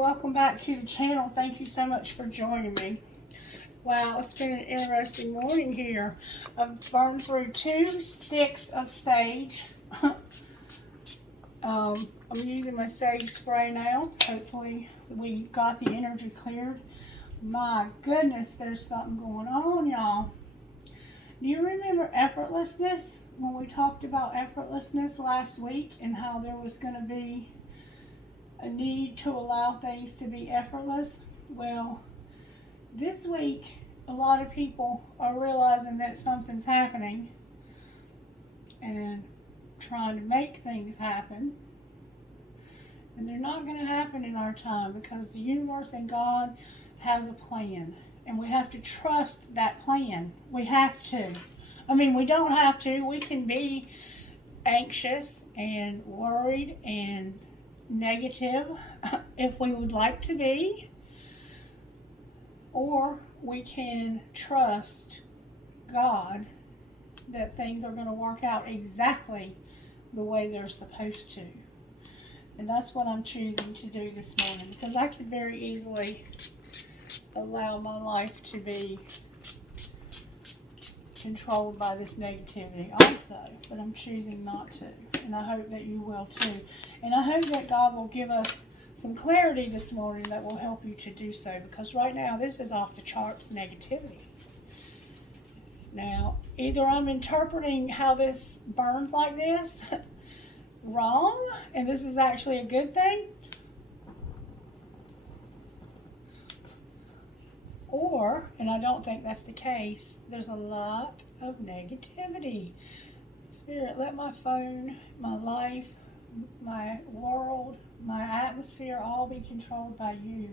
welcome back to the channel. Thank you so much for joining me. Wow, it's been an interesting morning here. I've burned through 2 sticks of sage. I'm using my sage spray now. Hopefully we got the energy cleared. My goodness, there's something going on, y'all. Do you remember effortlessness? When we talked about effortlessness last week and how there was going to be a need to allow things to be effortless? Well, this week a lot of people are realizing that something's happening and trying to make things happen, and they're not going to happen in our time because the universe and God has a plan, and we have to trust that plan. We have to. I mean, we don't have to. We can be anxious and worried and negative if we would like to be, or we can trust God that things are going to work out exactly the way they're supposed to. And that's what I'm choosing to do this morning, because I could very easily allow my life to be controlled by this negativity also, but I'm choosing not to, and I hope that you will too. And I hope that God will give us some clarity this morning that will help you to do so, because right now this is off the charts negativity. Now, either I'm interpreting how this burns like this wrong, and this is actually a good thing, or, and I don't think that's the case, there's a lot of negativity. Spirit, let my phone, my life, my world, my atmosphere all be controlled by you,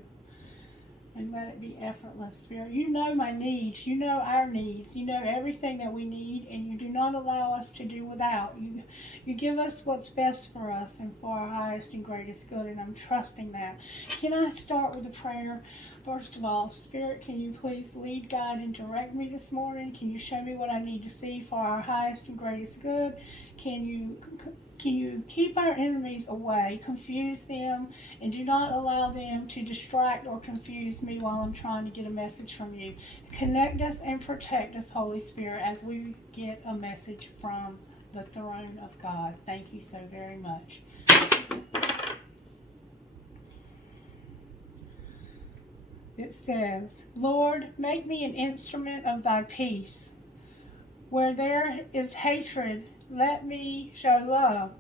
and let it be effortless. Spirit, you know my needs, you know our needs, you know everything that we need, and you do not allow us to do without. You give us what's best for us and for our highest and greatest good, and I'm trusting that. Can I start with a prayer? First of all, Spirit, can you please lead, guide, and direct me this morning? Can you show me what I need to see for our highest and greatest good? Can you keep our enemies away, confuse them, and do not allow them to distract or confuse me while I'm trying to get a message from you. Connect us and protect us, Holy Spirit, as we get a message from the throne of God. Thank you so very much. It says, Lord, make me an instrument of thy peace. Where there is hatred, let me show love.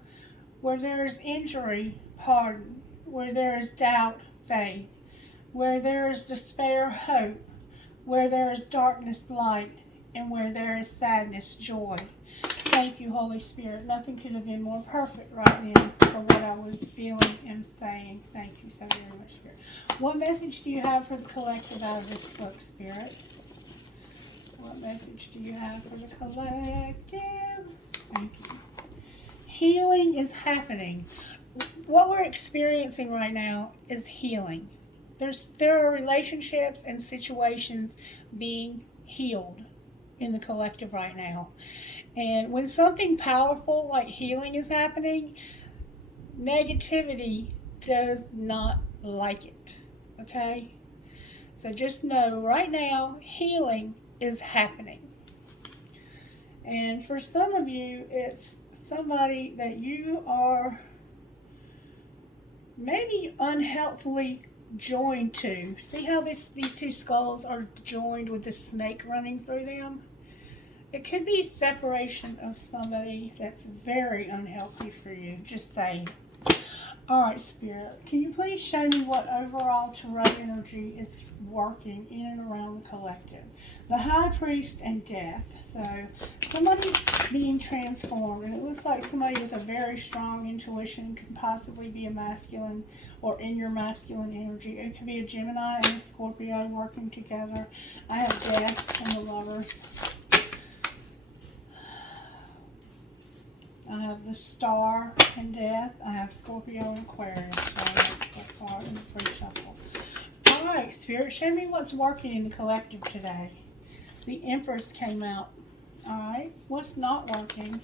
Where there is injury, pardon. Where there is doubt, faith. Where there is despair, hope. Where there is darkness, light. And where there is sadness, joy. Thank you, Holy Spirit. Nothing could have been more perfect right then for what I was feeling and saying. Thank you so very much, Spirit. What message do you have for the collective out of this book, Spirit? What message do you have for the collective? Thank you. Healing is happening. What we're experiencing right now is healing. There are relationships and situations being healed in the collective right now. And when something powerful like healing is happening, negativity does not like it. Okay? So just know right now, healing is happening. And for some of you, it's somebody that you are maybe unhelpfully joined to. See how these 2 skulls are joined with the snake running through them? It could be separation of somebody that's very unhealthy for you. Just saying. All right, Spirit, can you please show me what overall tarot energy is working in and around the collective? The High Priest and Death. So somebody's being transformed, and it looks like somebody with a very strong intuition can possibly be a masculine or in your masculine energy. It could be a Gemini and a Scorpio working together. I have Death and the Lovers. I have the Star and Death. I have Scorpio and Aquarius. So far in the pre-shuffle. Alright, Spirit, show me what's working in the collective today. The Empress came out. Alright, what's not working?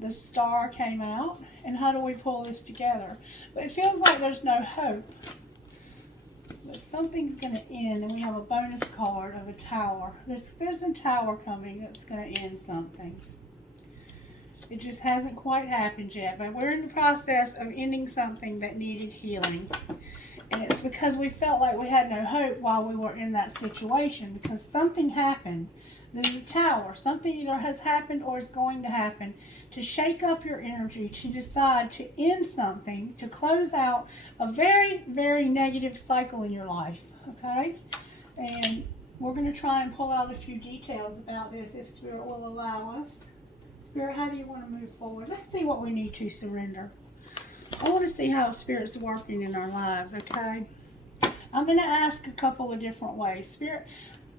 The Star came out. And how do we pull this together? But it feels like there's no hope. something's going to end, and we have a bonus card of a tower. There's a tower coming that's going to end something. It just hasn't quite happened yet, but we're in the process of ending something that needed healing. And it's because we felt like we had no hope while we were in that situation, because something happened. There's a tower. Something either has happened or is going to happen to shake up your energy, to decide to end something, to close out a very, very negative cycle in your life. Okay? And we're going to try and pull out a few details about this if Spirit will allow us. Spirit, how do you want to move forward? Let's see what we need to surrender. I want to see how Spirit's working in our lives, okay? I'm going to ask a couple of different ways. Spirit,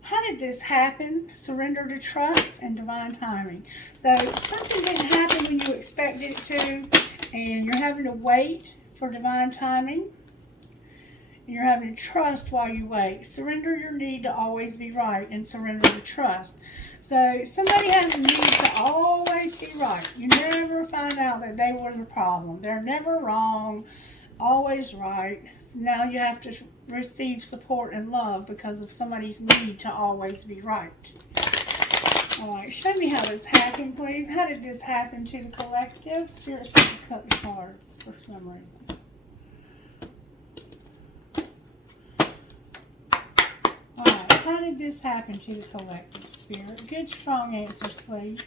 how did this happen? Surrender to trust and divine timing. So something didn't happen when you expected it to, and you're having to wait for divine timing. And you're having to trust while you wait. Surrender your need to always be right and surrender to trust. So somebody has a need to always be right. You never find out that they were the problem. They're never wrong, always right. Now you have to receive support and love because of somebody's need to always be right. All right, show me how this happened, please. How did this happen to the collective? Spirit said to cut the cards for some reason. How did this happen to the collective, Spirit? Good, strong answers, please.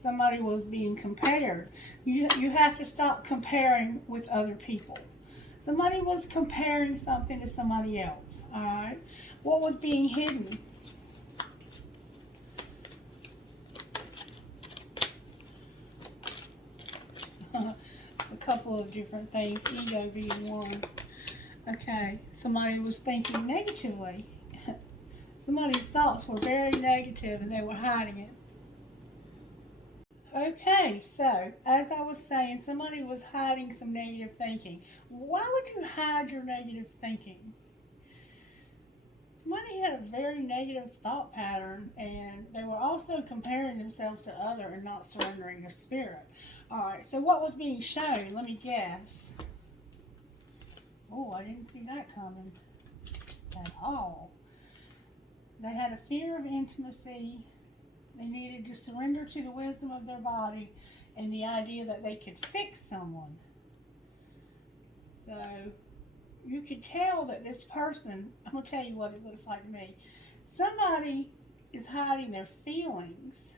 Somebody was being compared. You have to stop comparing with other people. Somebody was comparing something to somebody else, all right? What was being hidden? A couple of different things, ego being one. Okay, somebody was thinking negatively. Somebody's thoughts were very negative and they were hiding it. Okay, so as I was saying, somebody was hiding some negative thinking. Why would you hide your negative thinking? Somebody had a very negative thought pattern, and they were also comparing themselves to others and not surrendering to Spirit. All right, so what was being shown? Let me guess. Oh, I didn't see that coming at all. They had a fear of intimacy. They needed to surrender to the wisdom of their body and the idea that they could fix someone. So you could tell that this person, I'm going to tell you what it looks like to me. Somebody is hiding their feelings.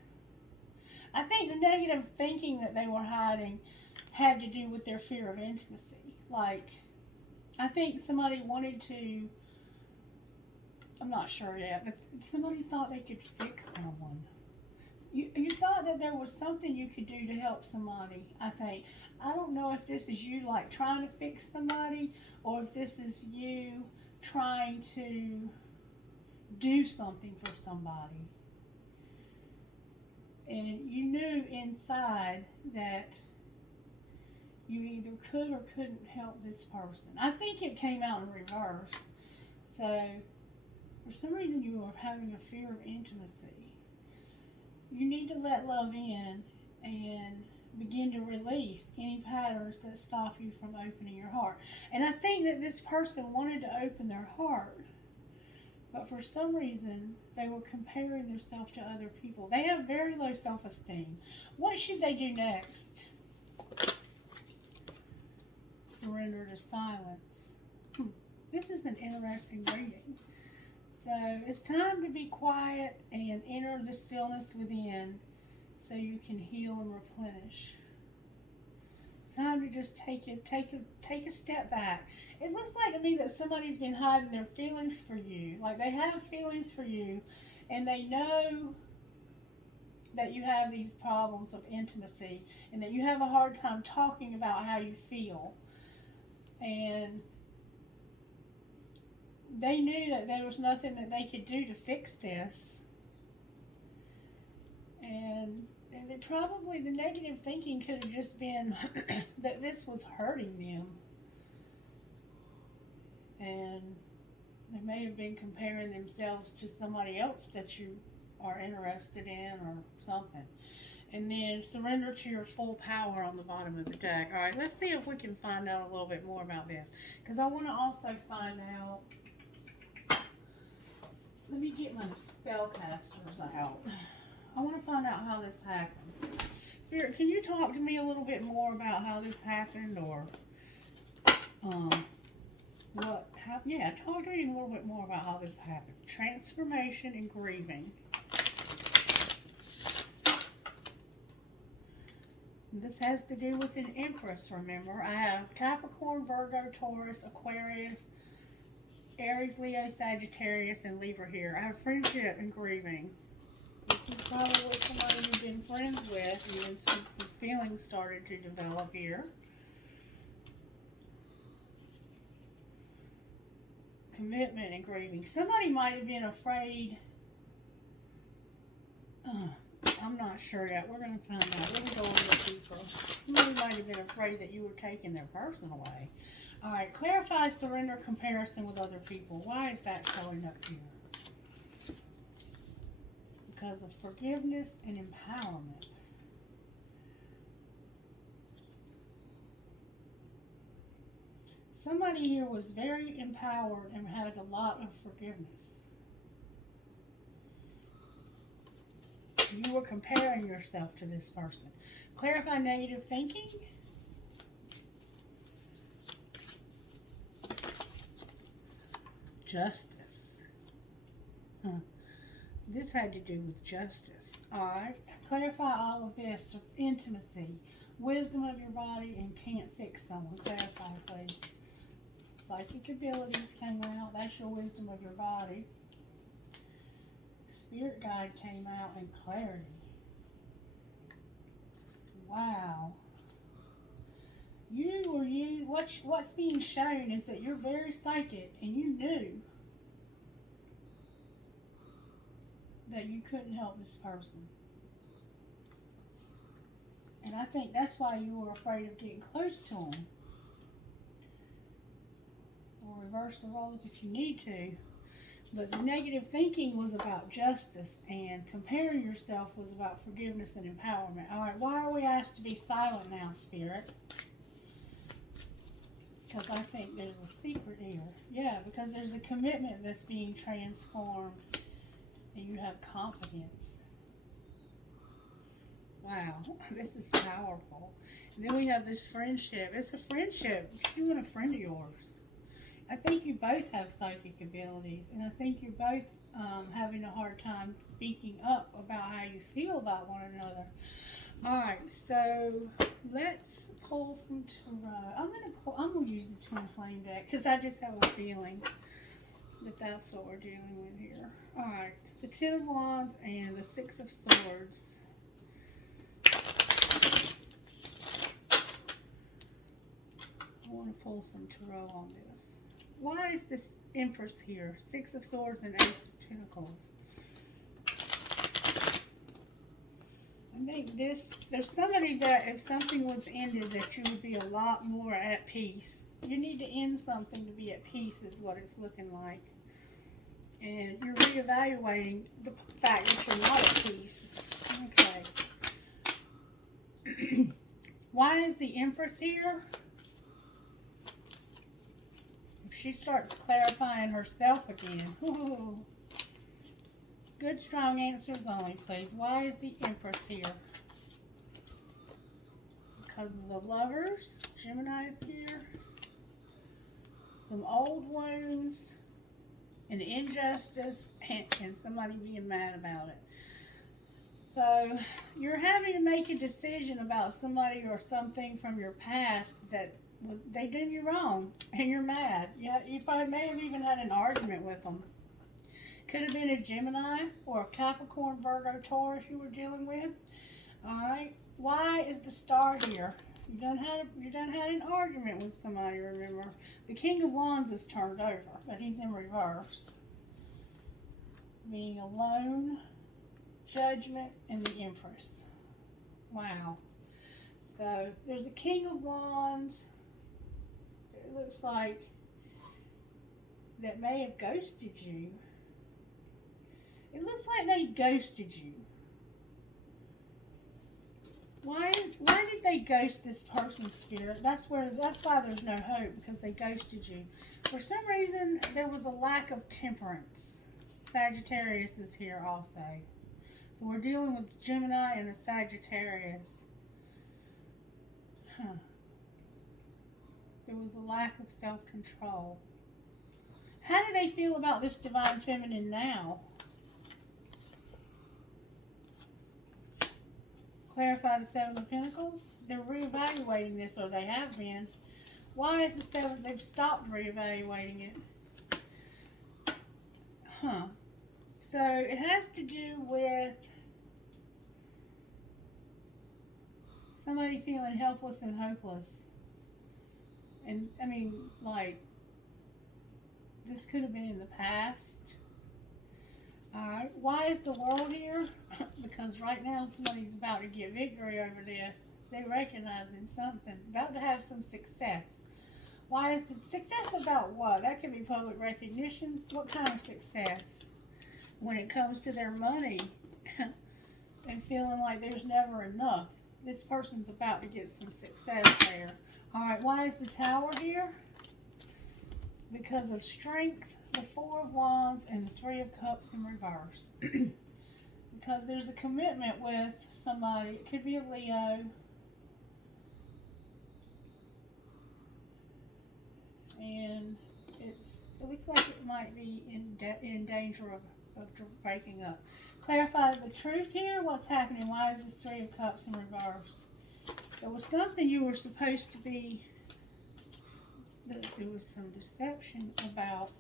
I think the negative thinking that they were hiding had to do with their fear of intimacy. Like, I think somebody wanted to, I'm not sure yet, but somebody thought they could fix someone. You thought that there was something you could do to help somebody, I think. I don't know if this is you like trying to fix somebody or if this is you trying to do something for somebody. And you knew inside that you either could or couldn't help this person. I think it came out in reverse. So, for some reason you are having a fear of intimacy. You need to let love in and begin to release any patterns that stop you from opening your heart. And I think that this person wanted to open their heart, but for some reason they were comparing themselves to other people. They have very low self-esteem. What should they do next? Surrender to silence. This is an interesting reading. So it's time to be quiet and enter the stillness within so you can heal and replenish. It's time to just take a step back. It looks like to me that somebody's been hiding their feelings for you. Like they have feelings for you and they know that you have these problems of intimacy and that you have a hard time talking about how you feel. And they knew that there was nothing that they could do to fix this. And it probably, the negative thinking could have just been that this was hurting them. And they may have been comparing themselves to somebody else that you are interested in or something. And then surrender to your full power on the bottom of the deck. All right, let's see if we can find out a little bit more about this. Because I want to also find out. Let me get my spellcasters out. I want to find out how this happened. Spirit, can you talk to me a little bit more about how this happened, or talk to me a little bit more about how this happened. Transformation and grieving. This has to do with an Empress, remember. I have Capricorn, Virgo, Taurus, Aquarius, Aries, Leo, Sagittarius, and Libra here. I have friendship and grieving. This is probably somebody you've been friends with, and some feelings started to develop here. Commitment and grieving. Somebody might have been afraid. I'm not sure yet. We're going to find out. Let me go a little deeper. Somebody might have been afraid that you were taking their person away. All right. Clarify, surrender, comparison with other people. Why is that showing up here? Because of forgiveness and empowerment. Somebody here was very empowered and had a lot of forgiveness. You were comparing yourself to this person. Clarify negative thinking. Justice. This had to do with justice. Alright. Clarify all of this. Intimacy. Wisdom of your body and can't fix someone. Clarify, please. Psychic abilities came out. That's your wisdom of your body. Spirit guide came out in clarity. Wow. What's being shown is that you're very psychic, and you knew that you couldn't help this person. And I think that's why you were afraid of getting close to them. Or reverse the roles if you need to. But the negative thinking was about justice, and comparing yourself was about forgiveness and empowerment. All right, why are we asked to be silent now, Spirit? Because I think there's a secret here. Yeah, because there's a commitment that's being transformed, and you have confidence. Wow, this is powerful. And then we have this friendship. It's a friendship. You want a friend of yours. I think you both have psychic abilities, and I think you're both having a hard time speaking up about how you feel about one another. Alright, so let's pull some tarot. I'm gonna use the Twin Flame deck because I just have a feeling that that's what we're dealing with here. Alright, the Ten of Wands and the Six of Swords. I want to pull some tarot on this. Why is this Empress here? Six of Swords and Ace of Pentacles. I think there's somebody that if something was ended that you would be a lot more at peace. You need to end something to be at peace is what it's looking like. And you're reevaluating the fact that you're not at peace. Okay. Why is the Empress here? She starts clarifying herself again. Ooh. Good, strong answers only, please. Why is the Empress here? Because of the Lovers. Gemini's here. Some old wounds. An injustice. And somebody being mad about it. So, you're having to make a decision about somebody or something from your past that they did you wrong, and you're mad. You probably may have even had an argument with them. Could have been a Gemini or a Capricorn, Virgo, Taurus you were dealing with. All right. Why is the Star here? You done had an argument with somebody. Remember, the King of Wands is turned over, but he's in reverse. Being alone, Judgment, and the Empress. Wow. So there's a King of Wands. It looks like that may have ghosted you. It looks like they ghosted you. Why did they ghost this person, Spirit? That's why there's no hope, because they ghosted you. For some reason, there was a lack of temperance. Sagittarius is here also. So we're dealing with Gemini and a Sagittarius. There was a lack of self-control. How do they feel about this divine feminine now? Clarify the Seven of Pentacles. They're reevaluating this, or they have been. Why is the Seven? They've stopped reevaluating it. So it has to do with somebody feeling helpless and hopeless. And I mean, like, this could have been in the past. Alright, why is the World here? Because right now somebody's about to get victory over this. They're recognizing something, about to have some success. Why is the success about what? That could be public recognition. What kind of success? When it comes to their money and feeling like there's never enough. This person's about to get some success there. Alright, why is the Tower here? Because of strength, the Four of Wands, and the Three of Cups in reverse. Because there's a commitment with somebody. It could be a Leo. And it looks like it might be in danger of breaking up. Clarify the truth here. What's happening? Why is this Three of Cups in reverse? There was something you were supposed to be. There was some deception about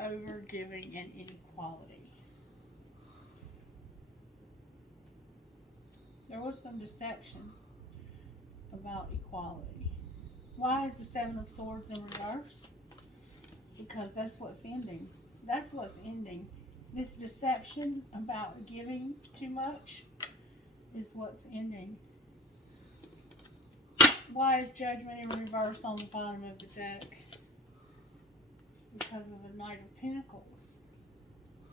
overgiving and inequality. There was some deception about equality. Why is the Seven of Swords in reverse? Because that's what's ending. That's what's ending. This deception about giving too much is what's ending. Why is Judgment in reverse on the bottom of the deck? Because of the Knight of Pentacles.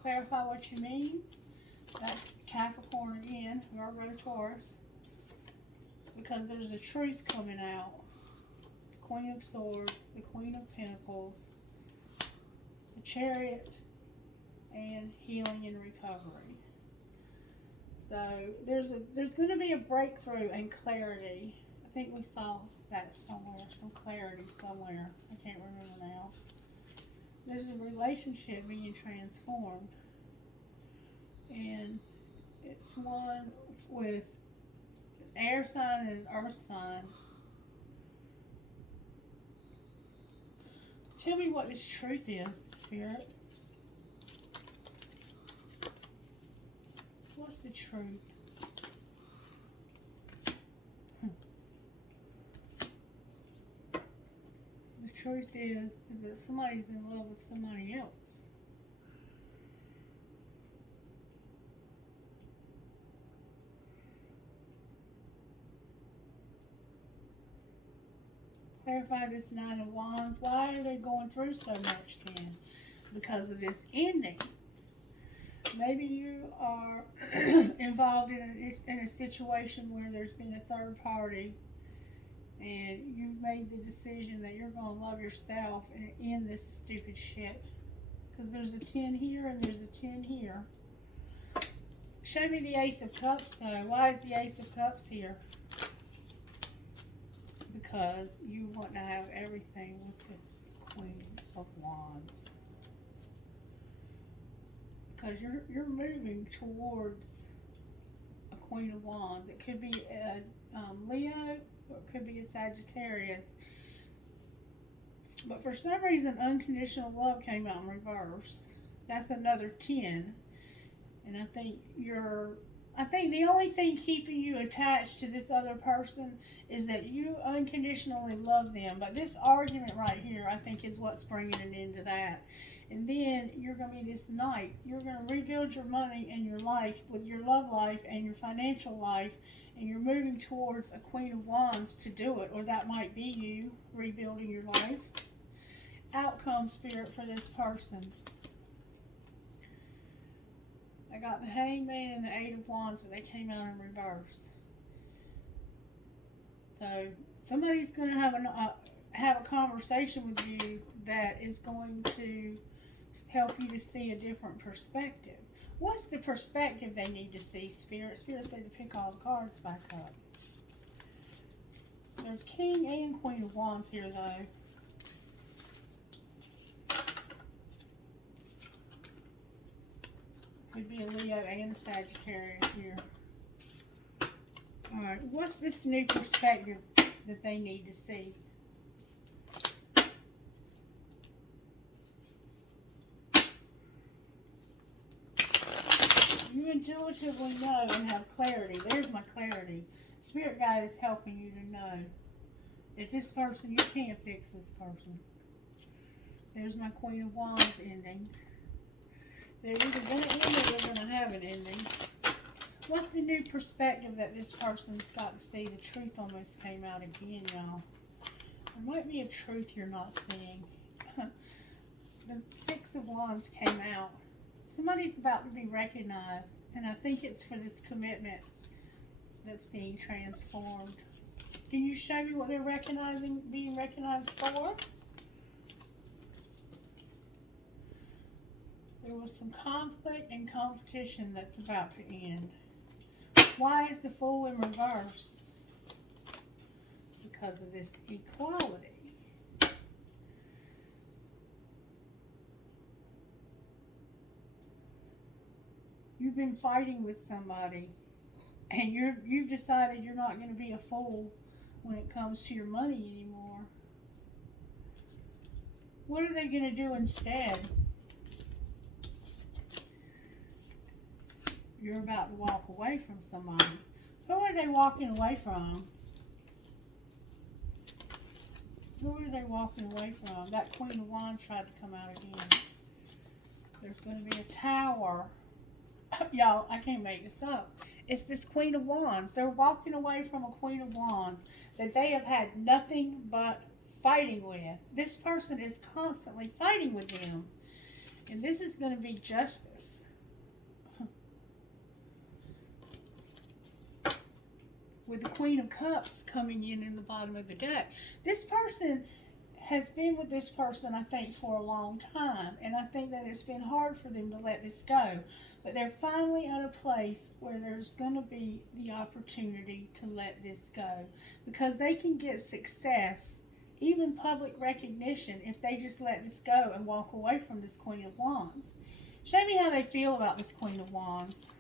Clarify what you mean. That's Capricorn again, Virgo, Taurus. Because there's a truth coming out. The Queen of Swords, the Queen of Pentacles, the Chariot, and healing and recovery. So there's going to be a breakthrough and clarity. I think we saw that somewhere, some clarity somewhere. I can't remember now. There's a relationship being transformed. And it's one with an air sign and an earth sign. Tell me what this truth is, Spirit. What's the truth? The truth is that somebody's in love with somebody else. Clarify this Nine of Wands. Why are they going through so much then? Because of this ending. Maybe you are involved in a situation where there's been a third party and you've made the decision that you're going to love yourself and end this stupid shit. Because there's a 10 here and there's a 10 here. Show me the Ace of Cups though. Why is the Ace of Cups here? Because you want to have everything with this Queen of Wands. Because you're moving towards a Queen of Wands. It could be a Leo or it could be a Sagittarius. But for some reason, unconditional love came out in reverse. That's another 10. And I think the only thing keeping you attached to this other person is that you unconditionally love them. But this argument right here, I think, is what's bringing an end to that. And then you're going to be this knight. You're going to rebuild your money and your life with your love life and your financial life. And you're moving towards a Queen of Wands to do it. Or that might be you rebuilding your life. Outcome, Spirit, for this person. I got the Hangman and the Eight of Wands, but they came out in reverse. So somebody's going to have a conversation with you that is going to help you to see a different perspective. What's the perspective they need to see, Spirit? Spirit said to pick all the cards back up. There's King and Queen of Wands here, though. Could be a Leo and a Sagittarius here. Alright, what's this new perspective that they need to see? You intuitively know and have clarity. There's my clarity. Spirit guide is helping you to know that this person, you can't fix this person. There's my Queen of Wands ending. They're either going to end or they're going to have an ending. What's the new perspective that this person's got to see? The truth almost came out again, y'all. There might be a truth you're not seeing. The Six of Wands came out. Somebody's about to be recognized, and I think it's for this commitment that's being transformed. Can you show me what they're being recognized for? There was some conflict and competition that's about to end. Why is the Fool in reverse? Because of this equality. You've been fighting with somebody, and you've decided you're not going to be a fool when it comes to your money anymore. What are they going to do instead? You're about to walk away from somebody. Who are they walking away from? Who are they walking away from? That Queen of Wands tried to come out again. There's going to be a Tower. Y'all, I can't make this up. It's this Queen of Wands. They're walking away from a Queen of Wands that they have had nothing but fighting with. This person is constantly fighting with them. And this is going to be justice. With the Queen of Cups coming in the bottom of the deck. This person has been with this person, I think, for a long time. And I think that it's been hard for them to let this go. But they're finally at a place where there's going to be the opportunity to let this go. Because they can get success, even public recognition, if they just let this go and walk away from this Queen of Wands. Show me how they feel about this Queen of Wands.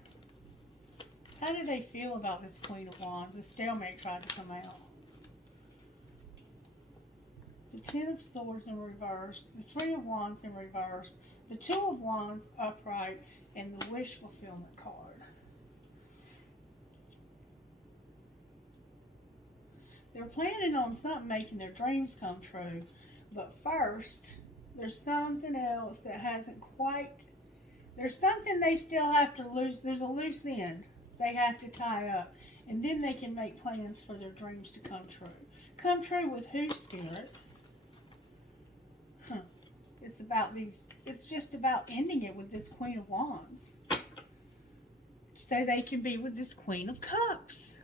How do they feel about this Queen of Wands? The stalemate tried to come out. The Ten of Swords in reverse. The Three of Wands in reverse. The Two of Wands upright. And the Wish Fulfillment card. They're planning on something making their dreams come true. But first, there's something else that hasn't quite... There's something they still have to lose. There's a loose end they have to tie up. And then they can make plans for their dreams to come true. Come true with who, Spirit? It's just about ending it with this Queen of Wands. So they can be with this Queen of Cups.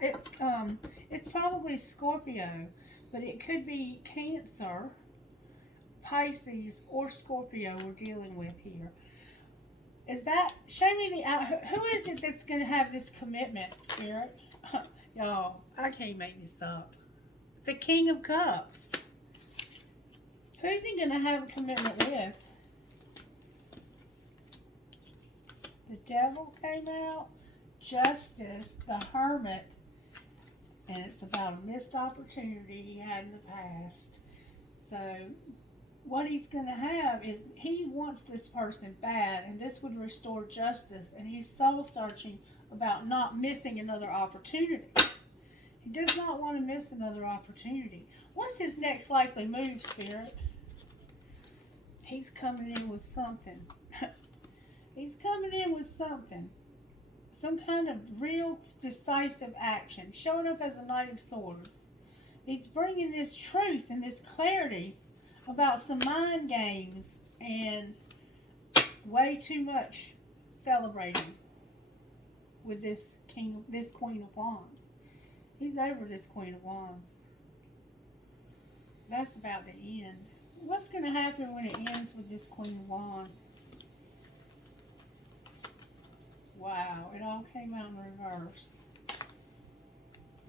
It's probably Scorpio, but it could be Cancer, Pisces, or Scorpio we're dealing with here. Is that, show me who is it that's going to have this commitment, Spirit? Y'all, I can't make this up. The King of Cups. Who's he going to have a commitment with? The Devil came out, Justice, the Hermit, and it's about a missed opportunity he had in the past. So what he's going to have is he wants this person bad, and this would restore justice, and he's soul searching about not missing another opportunity. He does not want to miss another opportunity. What's his next likely move, Spirit? He's coming in with something. He's coming in with something. Some kind of real decisive action. Showing up as a Knight of Swords. He's bringing this truth and this clarity about some mind games and way too much celebrating with this Queen of Wands. He's over this Queen of Wands. That's about to end. What's going to happen when it ends with this Queen of Wands? Wow, it all came out in reverse.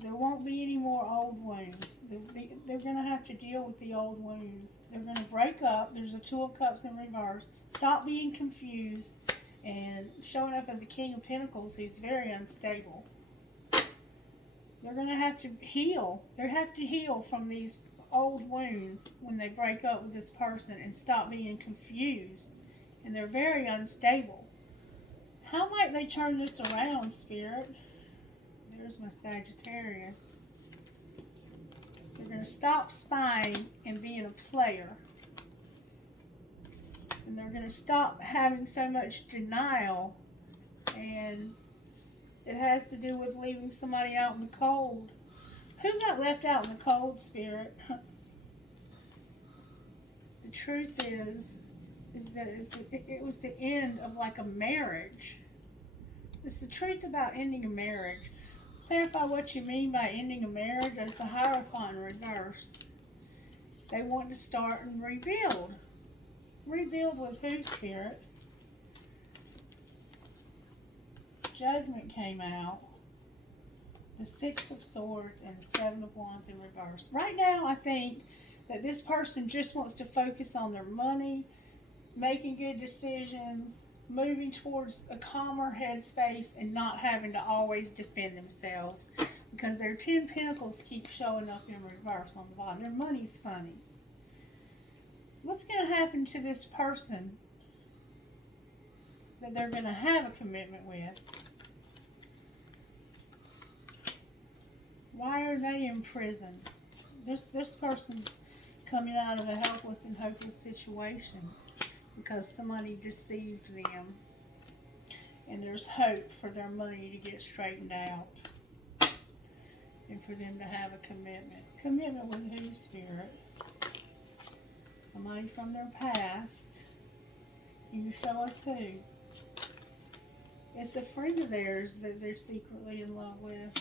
There won't be any more old wounds. They're going to have to deal with the old wounds. They're going to break up. There's a Two of Cups in reverse. Stop being confused and showing up as a King of Pentacles who's very unstable. They're going to have to heal. They have to heal from these old wounds when they break up with this person and stop being confused. And they're very unstable. How might they turn this around, Spirit? There's my Sagittarius. They're going to stop spying and being a player. And they're going to stop having so much denial. And it has to do with leaving somebody out in the cold. Who got left out in the cold, Spirit? The truth is that it was the end of like a marriage. It's the truth about ending a marriage. Clarify what you mean by ending a marriage. There's the Hierophant in reverse. They want to start and rebuild. Rebuild with who, Spirit? Judgment came out. The Six of Swords and the Seven of Wands in reverse. Right now, I think that this person just wants to focus on their money, making good decisions, moving towards a calmer headspace, and not having to always defend themselves, because their 10 Pentacles keep showing up in reverse on the bottom. Their money's funny. What's going to happen to this person that they're going to have a commitment with? Why are they in prison? This person's coming out of a helpless and hopeless situation because somebody deceived them. And there's hope for their money to get straightened out. And for them to have a commitment. Commitment with who, Spirit? Somebody from their past. Can you show us who? It's a friend of theirs that they're secretly in love with.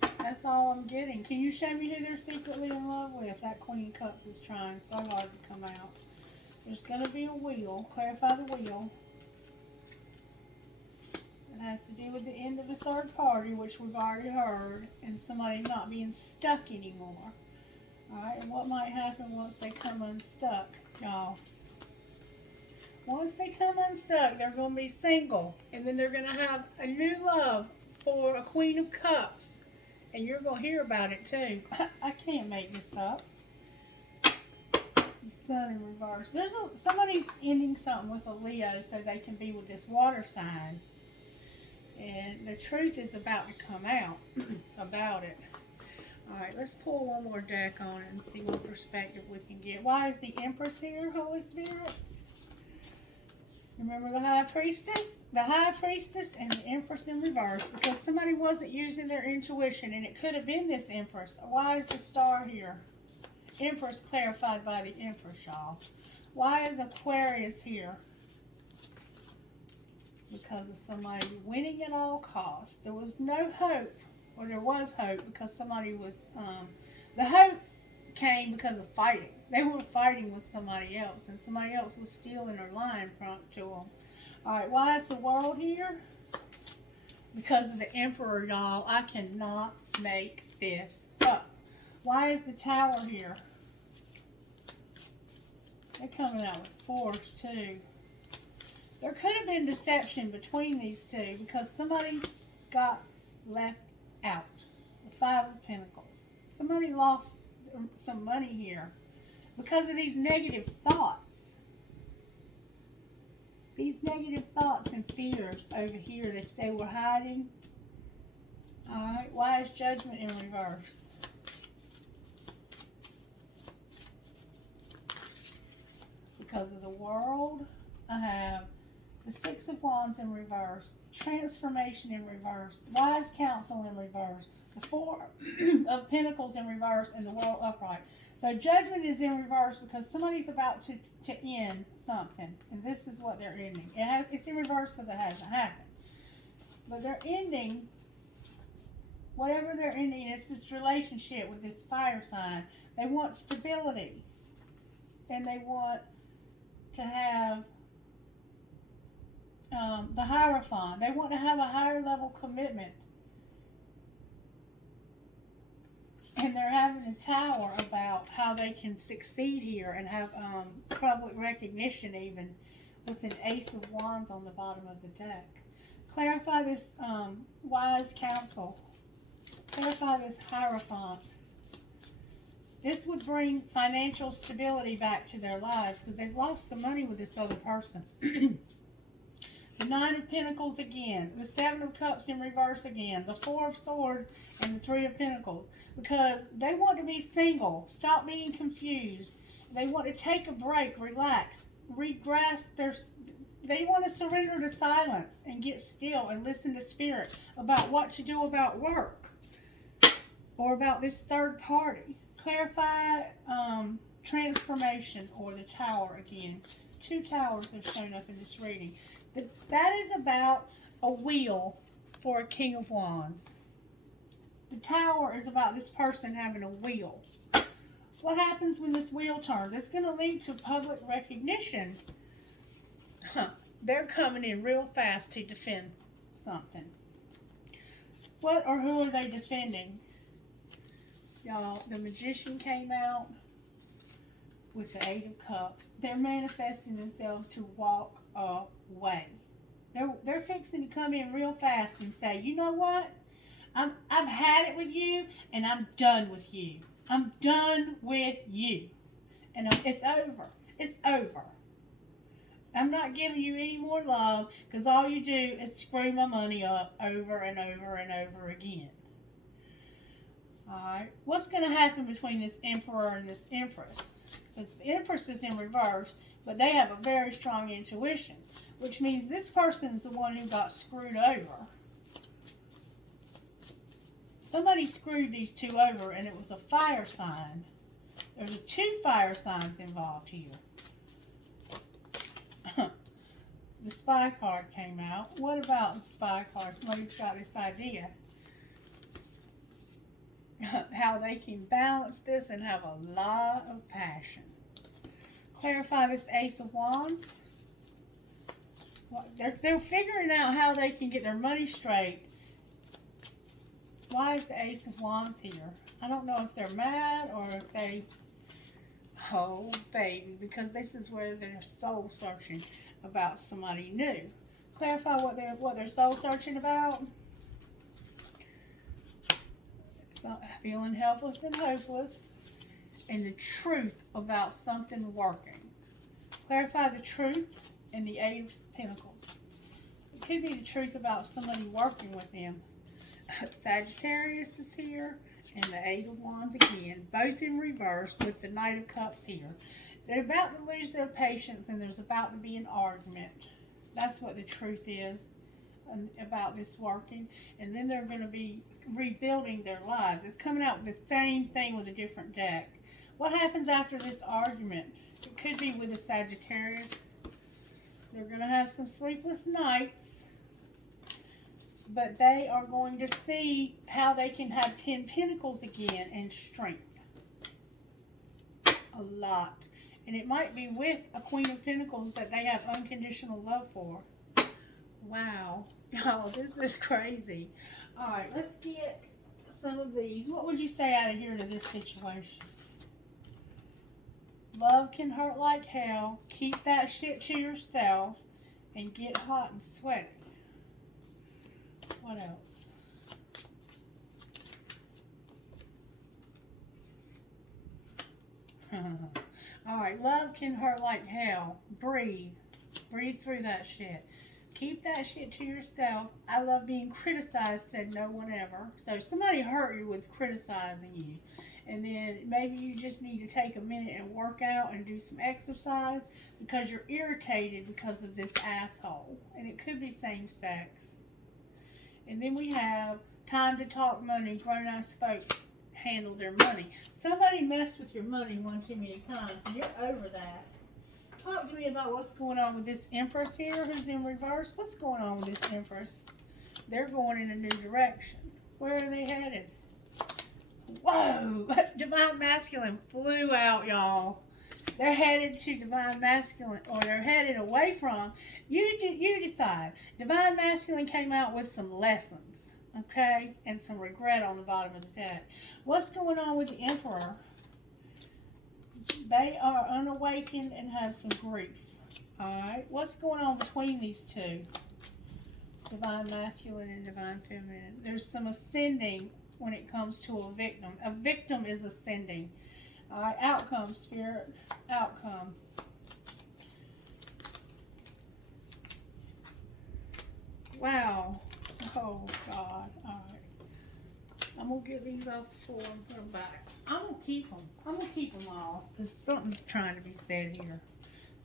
That's all I'm getting. Can you show me who they're secretly in love with? That Queen of Cups is trying so hard to come out. There's going to be a wheel. Clarify the wheel. It has to do with the end of the third party, which we've already heard, and somebody not being stuck anymore. Alright, and what might happen once they come unstuck, y'all? Once they come unstuck, they're going to be single, and then they're going to have a new love for a Queen of Cups. And you're going to hear about it too. I can't make this up. The Sun in reverse. Somebody's ending something with a Leo so they can be with this water sign. And the truth is about to come out about it. Alright, let's pull one more deck on it and see what perspective we can get. Why is the Empress here, Holy Spirit? Remember the High Priestess? The High Priestess and the Empress in reverse, because somebody wasn't using their intuition, and it could have been this Empress. Why is the Star here? Empress clarified by the Empress, y'all. Why is Aquarius here? Because of somebody winning at all costs. There was no hope, or there was hope because somebody was, the hope came because of fighting. They were fighting with somebody else, and somebody else was stealing or lying to them. Alright, why is the World here? Because of the Emperor, y'all. I cannot make this up. Why is the Tower here? They're coming out with force, too. There could have been deception between these two because somebody got left out. The Five of Pentacles. Somebody lost some money here because of these negative thoughts. These negative thoughts and fears over here that they were hiding. Alright, why is Judgment in reverse? Because of the World, I have the Six of Wands in reverse, Transformation in reverse, Wise Counsel in reverse, the Four of Pentacles in reverse, and the World upright. So Judgment is in reverse because somebody's about to end something, and this is what they're ending. It's in reverse because it hasn't happened. But they're ending Whatever they're in, it's this relationship with this fire sign. They want stability. And they want to have the Hierophant. They want to have a higher level commitment. And they're having a tower about how they can succeed here and have public recognition, even with an Ace of Wands on the bottom of the deck. Clarify this wise counsel. Clarify this Hierophant. This would bring financial stability back to their lives because they've lost some money with this other person. The Nine of Pentacles again. The Seven of Cups in reverse again. The Four of Swords and the Three of Pentacles. Because they want to be single. Stop being confused. They want to take a break, relax, regrasp their... They want to surrender to silence and get still and listen to spirit about what to do about work or about this third party. Clarify transformation or the Tower again. Two towers have shown up in this reading. That is about a wheel for a King of Wands. The Tower is about this person having a wheel. What happens when this wheel turns? It's going to lead to public recognition. They're coming in real fast to defend something. What or who are they defending? Y'all, the Magician came out with the Eight of Cups. They're manifesting themselves to walk away. They're fixing to come in real fast and say, you know what? I've had it with you, and I'm done with you. I'm done with you. And it's over. It's over. I'm not giving you any more love because all you do is screw my money up over and over and over again. Alright, what's going to happen between this Emperor and this Empress? The Empress is in reverse, but they have a very strong intuition, which means this person is the one who got screwed over. Somebody screwed these two over, and it was a fire sign. There's two fire signs involved here. The Spy card came out. What about the Spy card? Somebody's got this idea. How they can balance this and have a lot of passion. Clarify this Ace of Wands. They're figuring out how they can get their money straight. Why is the Ace of Wands here? I don't know if they're mad or if they... Oh, baby, because this is where they're soul searching about somebody new. Clarify what they're soul searching about. So, feeling helpless and hopeless, and the truth about something working. Clarify the truth and the Eight of Pentacles. It could be the truth about somebody working with them. Sagittarius is here, and the Eight of Wands again, both in reverse with the Knight of Cups here. They're about to lose their patience, and there's about to be an argument. That's what the truth is about this working. And then they're going to be rebuilding their lives. It's coming out with the same thing with a different deck. What happens after this argument? It could be with a Sagittarius. They're going to have some sleepless nights. But they are going to see how they can have 10 Pentacles again and strength. A lot. And it might be with a Queen of Pentacles that they have unconditional love for. Wow. Oh, this is crazy. Alright, let's get some of these. What would you say out of here to this situation? Love can hurt like hell. Keep that shit to yourself. And get hot and sweaty. What else? Alright, love can hurt like hell. Breathe. Breathe through that shit. Keep that shit to yourself. I love being criticized, said no one ever. So somebody hurt you with criticizing you. And then maybe you just need to take a minute and work out and do some exercise because you're irritated because of this asshole. And it could be same sex. And then we have time to talk money. Grown-ass folks handle their money. Somebody messed with your money one too many times, and you're over that. Talk to me about what's going on with this Empress here who's in reverse. What's going on with this Empress? They're going in a new direction. Where are they headed? Whoa! Divine Masculine flew out, y'all. They're headed to Divine Masculine, or they're headed away from. You decide. Divine Masculine came out with some lessons, okay? And some regret on the bottom of the deck. What's going on with the Emperor? They are unawakened and have some grief. Alright, what's going on between these two? Divine Masculine and Divine Feminine. There's some ascending when it comes to a victim. A victim is ascending. Alright, outcome, Spirit. Outcome. Wow. Oh, God. Alright. I'm going to get these off the floor and put them back. I'm going to keep them. I'm going to keep them all. Because something's trying to be said here.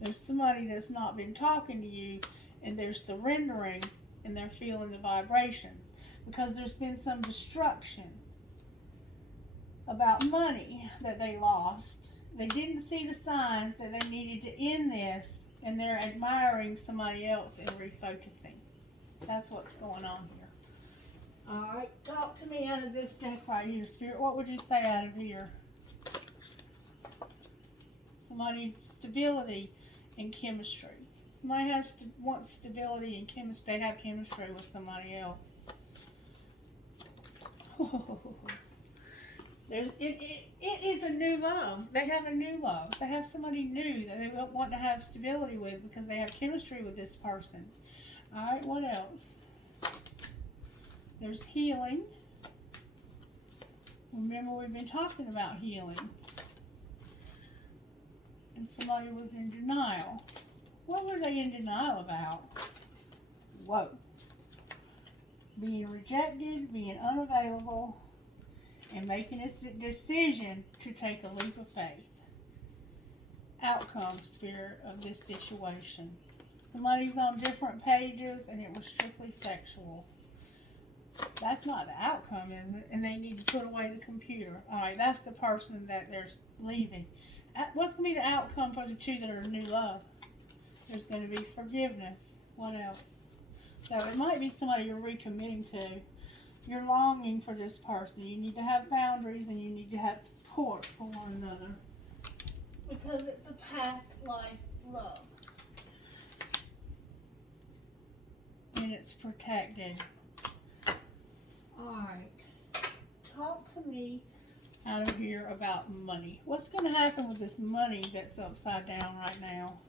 There's somebody that's not been talking to you, and they're surrendering, and they're feeling the vibrations. Because there's been some destruction about money that they lost. They didn't see the signs that they needed to end this, and they're admiring somebody else and refocusing. That's what's going on here. Alright, talk to me out of this deck right here, Spirit. What would you say out of here? Somebody's stability and chemistry. Somebody wants stability and chemistry. They have chemistry with somebody else. It is a new love. They have a new love. They have somebody new that they want to have stability with because they have chemistry with this person. Alright, what else? There's healing. Remember, we've been talking about healing. And somebody was in denial. What were they in denial about? Whoa. Being rejected, being unavailable, and making a decision to take a leap of faith. Outcome, Spirit, of this situation. Somebody's on different pages and it was strictly sexual. That's not the outcome, is it? And they need to put away the computer. Alright, that's the person that they're leaving. What's going to be the outcome for the two that are new love? There's going to be forgiveness. What else? So it might be somebody you're recommitting to. You're longing for this person. You need to have boundaries and you need to have support for one another. Because it's a past life love. And it's protected. Alright. Talk to me out of here about money. What's going to happen with this money that's upside down right now?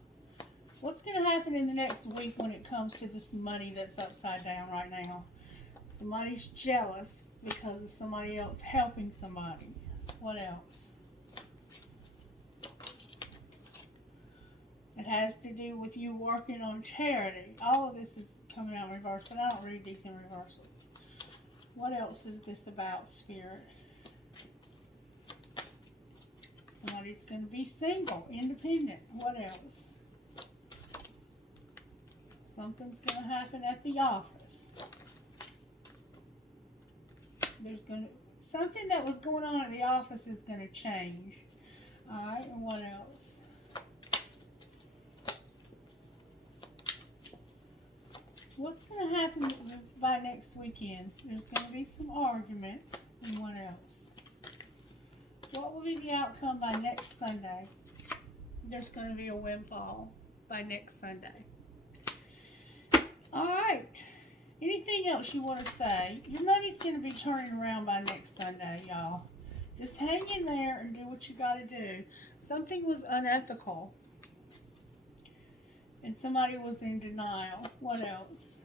What's going to happen in the next week when it comes to this money that's upside down right now? Somebody's jealous because of somebody else helping somebody. What else? It has to do with you working on charity. All of this is coming out in reverse, but I don't read these in reversals. What else is this about, Spirit? Somebody's going to be single, independent. What else? Something's going to happen at the office. Something that was going on at the office is going to change. Alright, and what else? What's going to happen by next weekend? There's going to be some arguments. And what else? What will be the outcome by next Sunday? There's going to be a windfall by next Sunday. Alright. Anything else you want to say? Your money's going to be turning around by next Sunday, y'all. Just hang in there and do what you got to do. Something was unethical. And somebody was in denial. What else?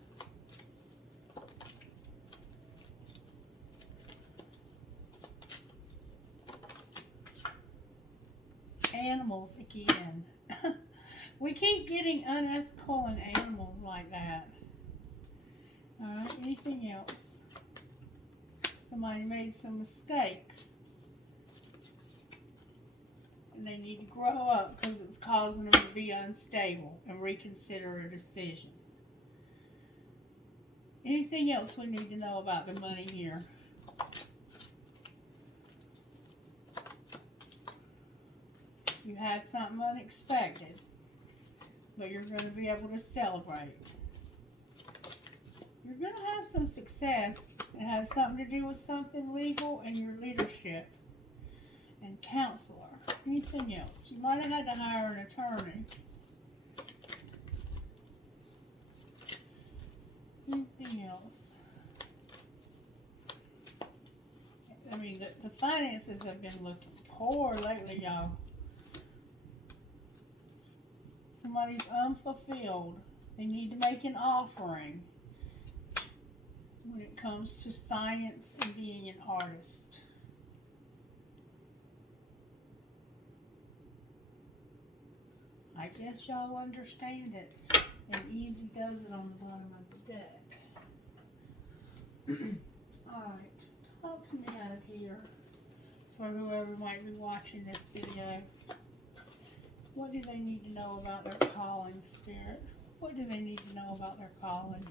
Animals again. We keep getting unethical and animals like that. Alright, anything else? Somebody made some mistakes. And they need to grow up because it's causing them to be unstable and reconsider a decision. Anything else we need to know about the money here? You had something unexpected, but you're going to be able to celebrate. You're going to have some success It has something to do with something legal and your leadership and counselor. Anything else? You might have had to hire an attorney. Anything else? I mean, the finances have been looking poor lately, y'all. Somebody's unfulfilled. They need to make an offering when it comes to science and being an artist. I guess y'all understand it. And Easy does it on the bottom of the deck. Alright, talk to me out of here for whoever might be watching this video. What do they need to know about their calling, Spirit? What do they need to know about their calling?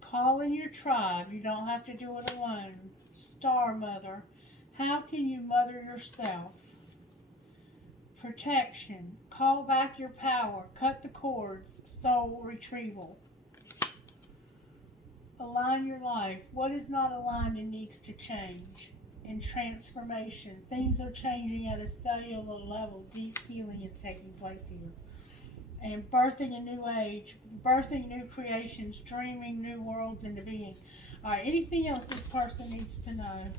Call in your tribe. You don't have to do it alone. Star Mother. How can you mother yourself? Protection. Call back your power. Cut the cords. Soul retrieval. Align your life. What is not aligned and needs to change? And transformation. Things are changing at a cellular level. Deep healing is taking place here. And birthing a new age, birthing new creations, dreaming new worlds into being. All right, anything else this person needs to know?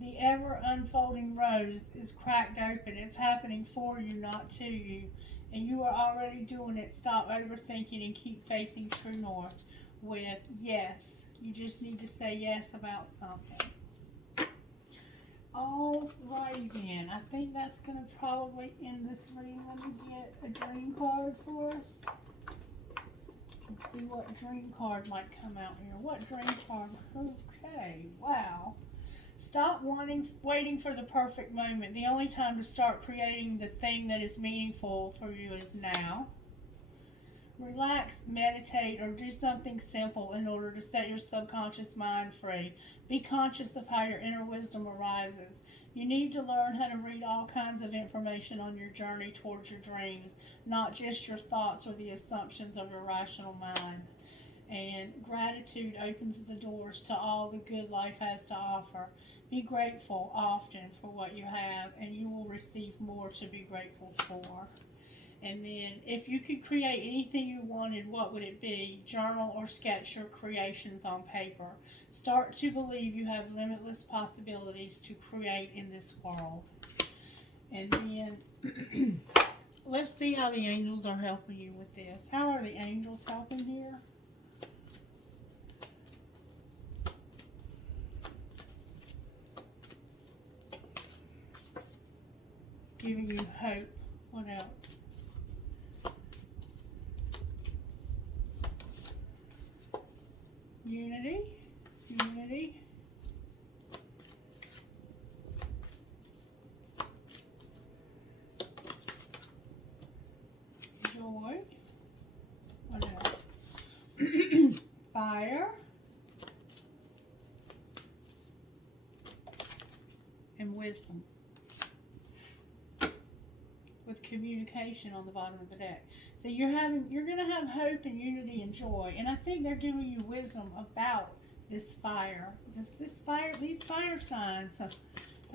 The ever unfolding rose is cracked open. It's happening for you, not to you. And you are already doing it. Stop overthinking and keep facing true north with yes. You just need to say yes about something. Alrighty then, I think that's going to probably end this reading. Let me get a dream card for us. Let's see what dream card might come out here. What dream card? Okay, wow. Stop waiting for the perfect moment. The only time to start creating the thing that is meaningful for you is now. Relax, meditate, or do something simple in order to set your subconscious mind free. Be conscious of how your inner wisdom arises. You need to learn how to read all kinds of information on your journey towards your dreams, not just your thoughts or the assumptions of your rational mind. And gratitude opens the doors to all the good life has to offer. Be grateful often for what you have, and you will receive more to be grateful for. And then, if you could create anything you wanted, what would it be? Journal or sketch your creations on paper. Start to believe you have limitless possibilities to create in this world. And then, let's see how the angels are helping you with this. How are the angels helping here? Giving you hope. What else? Unity, joy, what else? Fire, and wisdom. With communication on the bottom of the deck. So you're going to have hope and unity and joy. And I think they're giving you wisdom about this fire. These fire signs have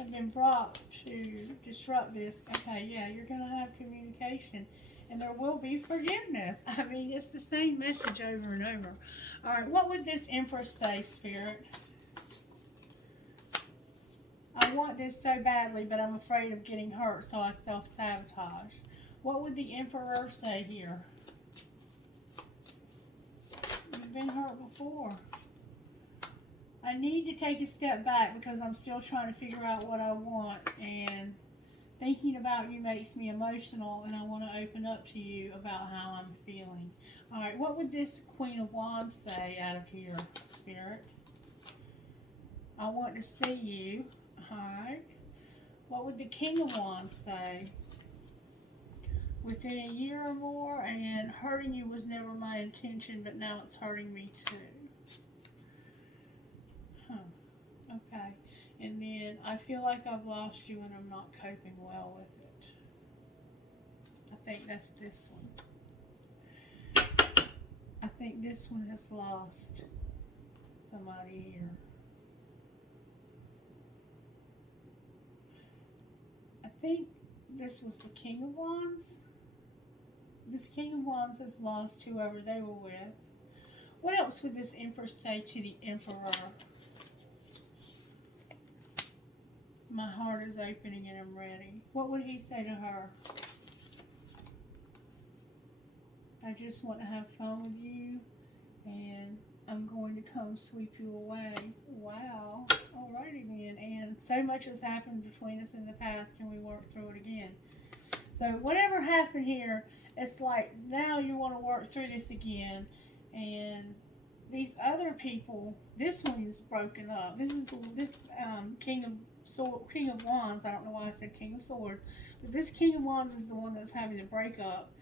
been brought to disrupt this. Okay, yeah, you're going to have communication. And there will be forgiveness. I mean, it's the same message over and over. All right, what would this Empress say, Spirit? I want this so badly, but I'm afraid of getting hurt, so I self-sabotage. What would the Emperor say here? You've been hurt before. I need to take a step back because I'm still trying to figure out what I want, and thinking about you makes me emotional, and I want to open up to you about how I'm feeling. All right, what would this Queen of Wands say out of here, Spirit? I want to see you. Alright. What would the King of Wands say? Within a year or more, and hurting you was never my intention, but now it's hurting me too. Okay. And then I feel like I've lost you and I'm not coping well with it. I think that's this one. I think this one has lost somebody here. I think this was the King of Wands. This King of Wands has lost whoever they were with. What else would this Empress say to the Emperor? My heart is opening and I'm ready. What would he say to her? I just want to have fun with you and I'm going to come sweep you away. Wow. Alrighty then. And so much has happened between us in the past. Can we work through it again? So whatever happened here, it's like now you want to work through this again. And these other people, this one's broken up. This is this King of Wands. I don't know why I said King of Swords, but this King of Wands is the one that's having the breakup.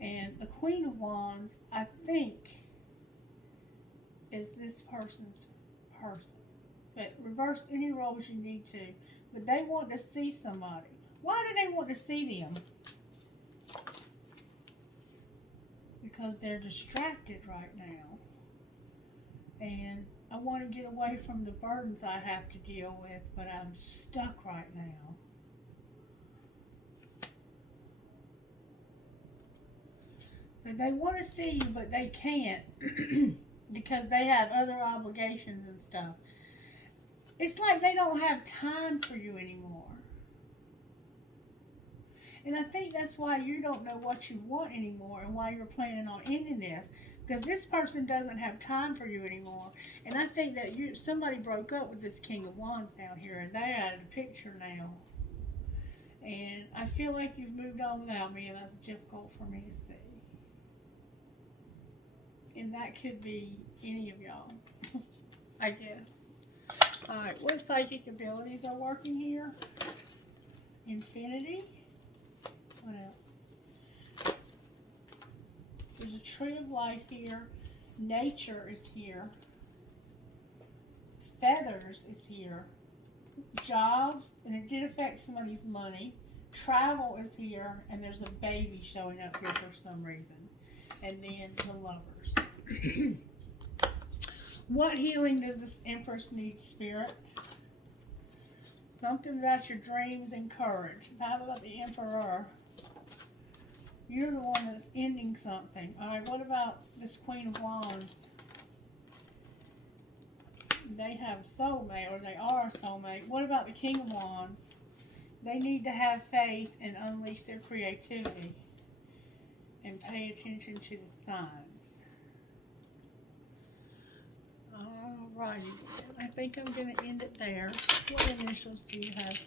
And the Queen of Wands, I think, is this person's person. But reverse any roles you need to. But they want to see somebody. Why do they want to see them? Because they're distracted right now. And I want to get away from the burdens I have to deal with, but I'm stuck right now. So they want to see you, but they can't because they have other obligations and stuff. It's like they don't have time for you anymore. And I think that's why you don't know what you want anymore and why you're planning on ending this. Because this person doesn't have time for you anymore. And I think that somebody broke up with this King of Wands down here and they're out of the picture now. And I feel like you've moved on without me and that's difficult for me to see. And that could be any of y'all, I guess. Alright, what psychic abilities are working here? Infinity. What else? There's a tree of life here. Nature is here. Feathers is here. Jobs, and it did affect somebody's money. Travel is here, and there's a baby showing up here for some reason. And then the Lovers. What healing does this Empress need, Spirit? Something about your dreams and courage. How about the Emperor? You're the one that's ending something. Alright, what about this Queen of Wands? They have soulmate, or they are a soulmate. What about the King of Wands? They need to have faith and unleash their creativity. And pay attention to the signs. Alrighty, I think I'm going to end it there. What initials do you have?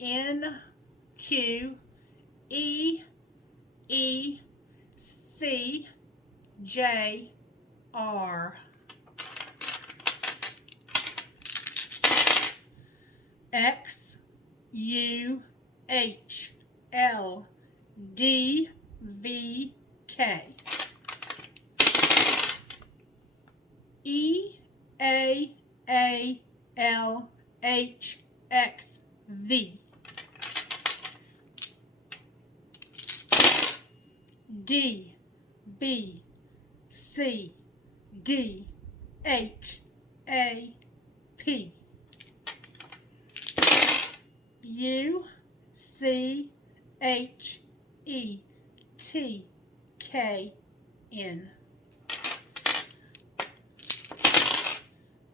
N, Q, E, E, C, J, R. X, U, H, L, D, V, K. E, A, L, H, X, V. D, B, C, D, H, A, P. U, C, H, E, T, K, N.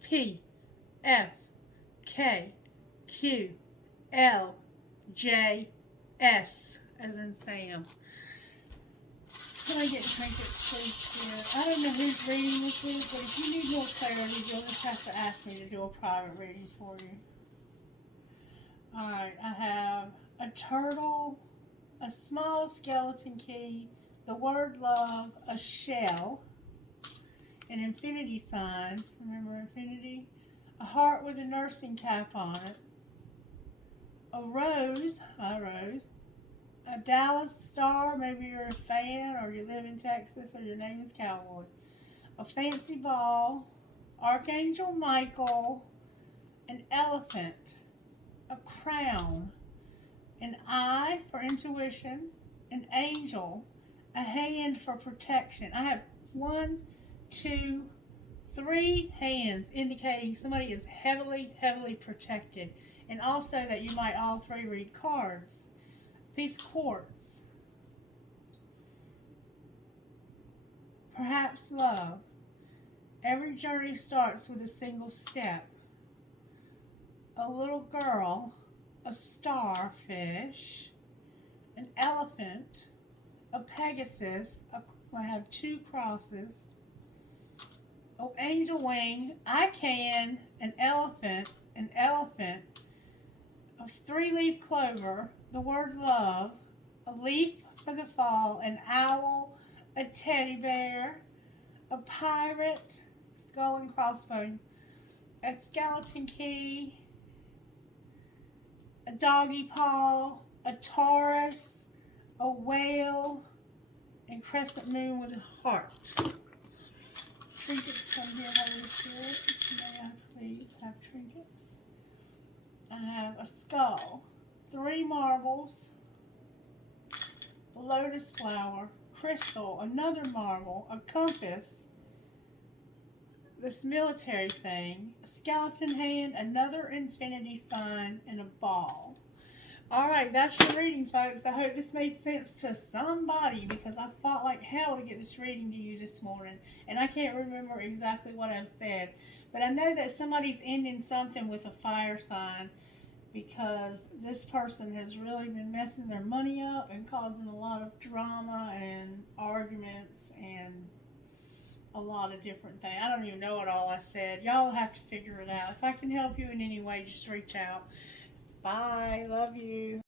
P, F, K, Q, L, J, S, as in Sam. Can I get trinkets, please, here? I don't know who's reading this is, but if you need more clarity, you'll just have to ask me to do a private reading for you. Alright, I have a turtle, a small skeleton key, the word love, a shell, an infinity sign, remember infinity? A heart with a nursing cap on it, a rose, a Dallas star, maybe you're a fan or you live in Texas or your name is Cowboy, a fancy ball, Archangel Michael, an elephant, a crown, an eye for intuition, an angel, a hand for protection. I have 1, 2, 3 hands indicating somebody is heavily, heavily protected. And also that you might all three read cards. Piece of quartz. Perhaps love. Every journey starts with a single step. A little girl, a starfish, an elephant, a Pegasus, I have 2 crosses, oh, angel wing, I can, an elephant, a 3-leaf clover, the word love, a leaf for the fall, an owl, a teddy bear, a pirate, skull and crossbones, a skeleton key, a doggy paw, a Taurus, a whale, and crescent moon with a heart. Trinkets from here, Holy Spirit. May I please have trinkets? I have a skull, 3 marbles, a lotus flower, crystal, another marble, a compass, this military thing, a skeleton hand, another infinity sign, and a ball. Alright, that's your reading, folks. I hope this made sense to somebody because I fought like hell to get this reading to you this morning. And I can't remember exactly what I've said. But I know that somebody's ending something with a fire sign because this person has really been messing their money up and causing a lot of drama and arguments and a lot of different things. I don't even know what all I said. Y'all have to figure it out. If I can help you in any way, just reach out. Bye. Love you.